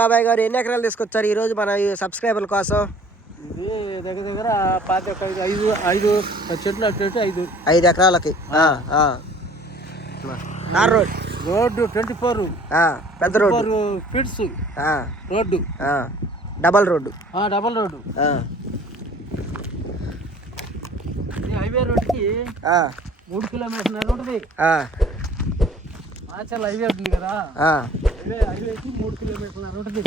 బాబాయ్ గారు ఎన్ని ఎకరాలు తీసుకొచ్చారు ఈ రోజు మన సబ్స్క్రైబర్ల కోసం? ఇది దగ్గర దగ్గర 5 చెట్లు అటు 5 ఎకరాలకి. రోడ్డు 24 పెద్ద road feets road, double road. Highway రోడ్డుకి 3 కిలోమీటర్ల ఉంటుంది. మాచర్ల హైవే ఉంటుంది కదా, హైవేకి 3 కిలోమీటర్ల ఉంటుంది.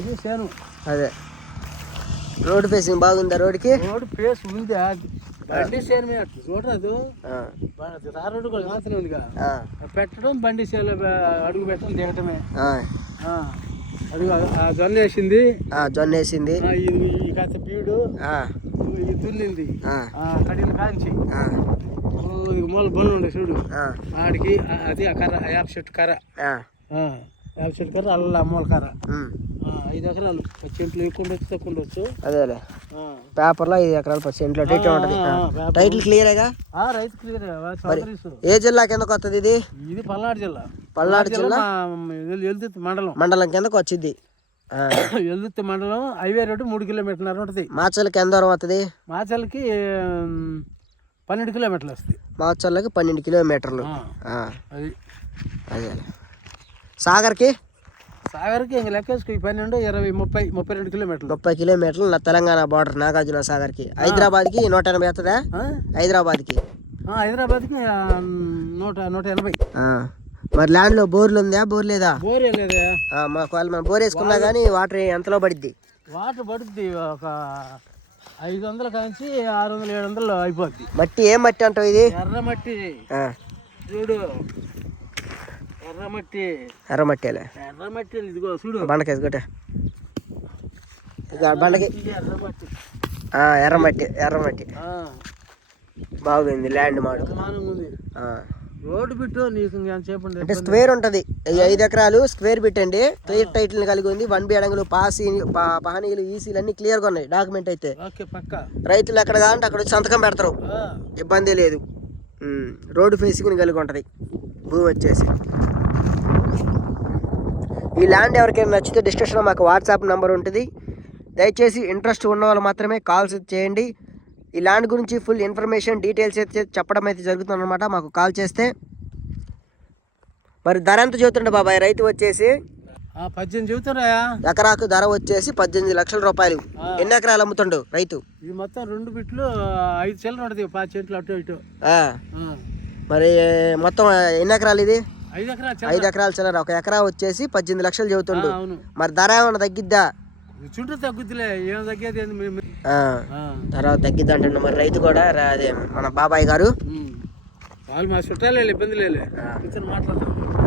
ఇది సేను. అదే రోడ్డు ఫేసింగ్ బాగుందా? రోడ్డుకి రోడ్డు ఫేస్ ఉందా? బండి సేను చూడరాదు. రోడ్డు కూడా కాల్సిన ఉందిగా, పెట్టడం బండి సేలు అడుగు పెట్టడం దిగటమే. అడుగు జొన్న వేసింది, ఈ కాస్త పీడు ఈ దున్నింది, కడిగిన కాంచి మూల బండి ఉండే చూడు ఆడికి, అది ఆ కర్ర యాప్ చెట్టు కర్ర, అల్ల మూల కర్ర. 5 ఎకరాలు చెట్లు ఎక్కువ ఉండొచ్చు, తక్కువ ఉండొచ్చు. అదేలే పేపర్లో 5 ఎకరాలు % టైటిల్ క్లియరేగా? రైతు క్లియర్. ఏ జిల్లా కిందకు వస్తుంది ఇది? ఇది పల్నాడు జిల్లా ఎల్దుర్తి మండలం కిందకు వచ్చింది. ఎల్దుర్తి మండలం, హైవే రోడ్డు 3 కిలోమీటర్ల ఉంటుంది. మాచర్లకి ఎంత దూరం వస్తుంది? మాచర్లకి 12 కిలోమీటర్లు వస్తుంది. మాచర్లకి 12 కిలోమీటర్లు. అది అదే సాగర్కి ఇంక లెక్కేసుకు 12, 20, 30, 32 కిలోమీటర్లు. 30 కిలోమీటర్లు నా తెలంగాణ బార్డర్ నాగార్జున సాగర్కి. హైదరాబాద్కి 180 వస్తుందా? హైదరాబాద్కి 180. మరి ల్యాండ్లో బోర్లు ఉందా? బోర్ లేదా? బోర్ ఏం లేదా? మనం బోర్ వేసుకున్నా కానీ వాటర్ ఎంతలో పడుద్ది? వాటర్ పడుద్ది ఒక 500 కాంచి 600, 700 అయిపోద్ది. మట్టి ఏం మట్టి అంటావు ఇది? ఎర్రమట్టి చూడు, ఎర్రమట్టి ఇదిగో చూడు, బండకేసి కొట్టే బండకి. ఎర్రమట్టి బాగుంది ల్యాండ్ మాట. రోడ్డు బిట్టు నీకు చెప్పండి. అంటే స్క్వేర్ ఉంటది. 5 ఎకరాలు స్క్వేర్ బిట్ అండి. క్లియర్ టైటిల్ కలిగి ఉంది. 1B అడంగులు, పహనీలు, ఈసీలు అన్ని క్లియర్ గా ఉన్నాయి. డాక్యుమెంట్ అయితే రైతులు ఎక్కడ కావాలంటే అక్కడ వచ్చి సంతకం పెడతారు, ఇబ్బంది లేదు. రోడ్డు ఫేసింగ్ కలిగి ఉంటది భూమి వచ్చేసి. ఈ ల్యాండ్ ఎవరికైనా నచ్చితే డిస్క్రిప్షన్లో మాకు వాట్సాప్ నెంబర్ ఉంటుంది. దయచేసి ఇంట్రెస్ట్ ఉన్న వాళ్ళు మాత్రమే కాల్స్ చేయండి. ఈ ల్యాండ్ గురించి ఫుల్ ఇన్ఫర్మేషన్ డీటెయిల్స్ అయితే చెప్పడం అయితే జరుగుతుంది అనమాట. మాకు కాల్ చేస్తే. మరి ధర ఎంత చెబుతుండే బాబాయ్ రైతు వచ్చేసి? 18 చెబుతున్నా. ఎకరాకు ధర వచ్చేసి 18 లక్షల రూపాయలు. ఎన్ని ఎకరాలు అమ్ముతుండు రైతు? ఇది మొత్తం 2 బిట్లు 5 చెట్లు ఉంటుంది, 5 చెట్లు అటు ఇటు. మరి మొత్తం ఎన్ని ఎకరాలు ఇది? 5 ఎకరాలు చిల్లర. 1 ఎకరా వచ్చేసి 18 లక్షలు చెబుతుండు. మరి ధర ఏమన్నా తగ్గిద్దా? చుట్టూ తగ్గుతులే, ఏం తగ్గేది ధర తగ్గిద్దా అంటుండ. మరి రైతు కూడా అదే మన బాబాయ్ గారు వాళ్ళు మా చుట్టాలే, ఇబ్బంది లేలే, మాట్లాడతారు.